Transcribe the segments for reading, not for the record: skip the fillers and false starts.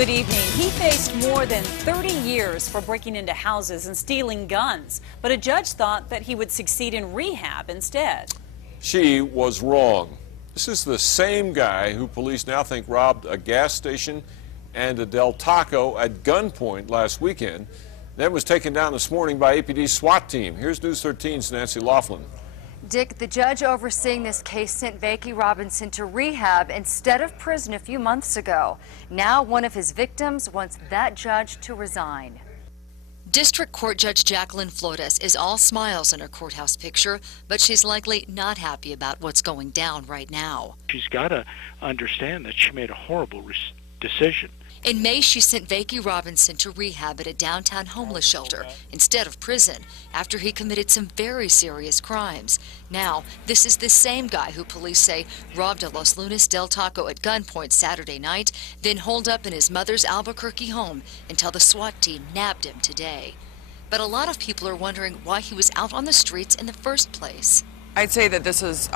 Good evening. He faced more than 30 years for breaking into houses and stealing guns, but a judge thought that he would succeed in rehab instead. She was wrong. This is the same guy who police now think robbed a gas station and a Del Taco at gunpoint last weekend, then was taken down this morning by APD's SWAT team. Here's News 13's Nancy Laughlin. Dick, the judge overseeing this case sent Vicki Robinson to rehab instead of prison a few months ago. Now one of his victims wants that judge to resign. District Court Judge Jacqueline Flores is all smiles in her courthouse picture, but she's likely not happy about what's going down right now. She's got to understand that she made a horrible decision. In May, she sent Vicki Robinson to rehab at a downtown homeless shelter instead of prison after he committed some very serious crimes. Now, this is the same guy who police say robbed a Los Lunas Del Taco at gunpoint Saturday night, then holed up in his mother's Albuquerque home until the SWAT team nabbed him today. But a lot of people are wondering why he was out on the streets in the first place. I'd say that this is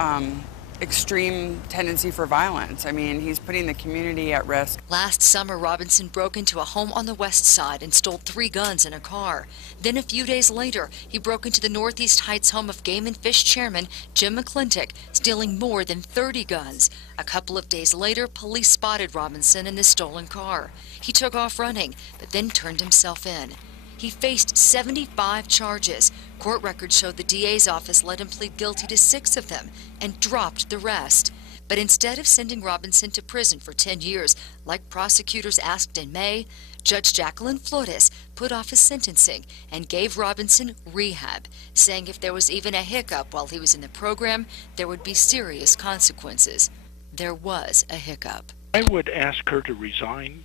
extreme tendency for violence. I mean, he's putting the community at risk. Last summer, Robinson broke into a home on the west side and stole 3 guns in a car. Then a few days later, he broke into the Northeast Heights home of Game and Fish chairman Jim McClintock, stealing more than 30 guns. A couple of days later, police spotted Robinson in the stolen car. He took off running, but then turned himself in. He faced 75 charges. Court records showed the DA's office let him plead guilty to 6 of them and dropped the rest. But instead of sending Robinson to prison for 10 years, like prosecutors asked in May, Judge Jacqueline Flores put off his sentencing and gave Robinson rehab, saying if there was even a hiccup while he was in the program, there would be serious consequences. There was a hiccup. I would ask her to resign.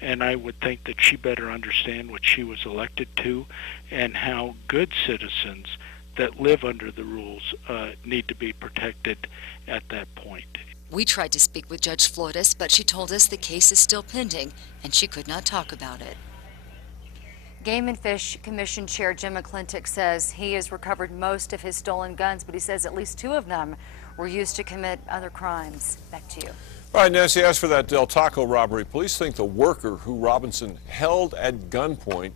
And I would think that she better understand what she was elected to and how good citizens that live under the rules need to be protected at that point. We tried to speak with Judge Flores, but she told us the case is still pending and she could not talk about it. Game and Fish Commission Chair Jim McClintock says he has recovered most of his stolen guns, but he says at least 2 of them were used to commit other crimes. Back to you. All right, Nancy, as for that Del Taco robbery, police think the worker who Robinson held at gunpoint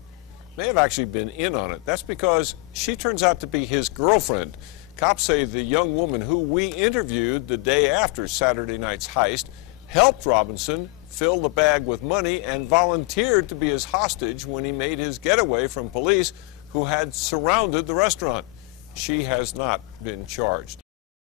may have actually been in on it. That's because she turns out to be his girlfriend. Cops say the young woman who we interviewed the day after Saturday night's heist helped Robinson fill the bag with money and volunteered to be his hostage when he made his getaway from police who had surrounded the restaurant. She has not been charged.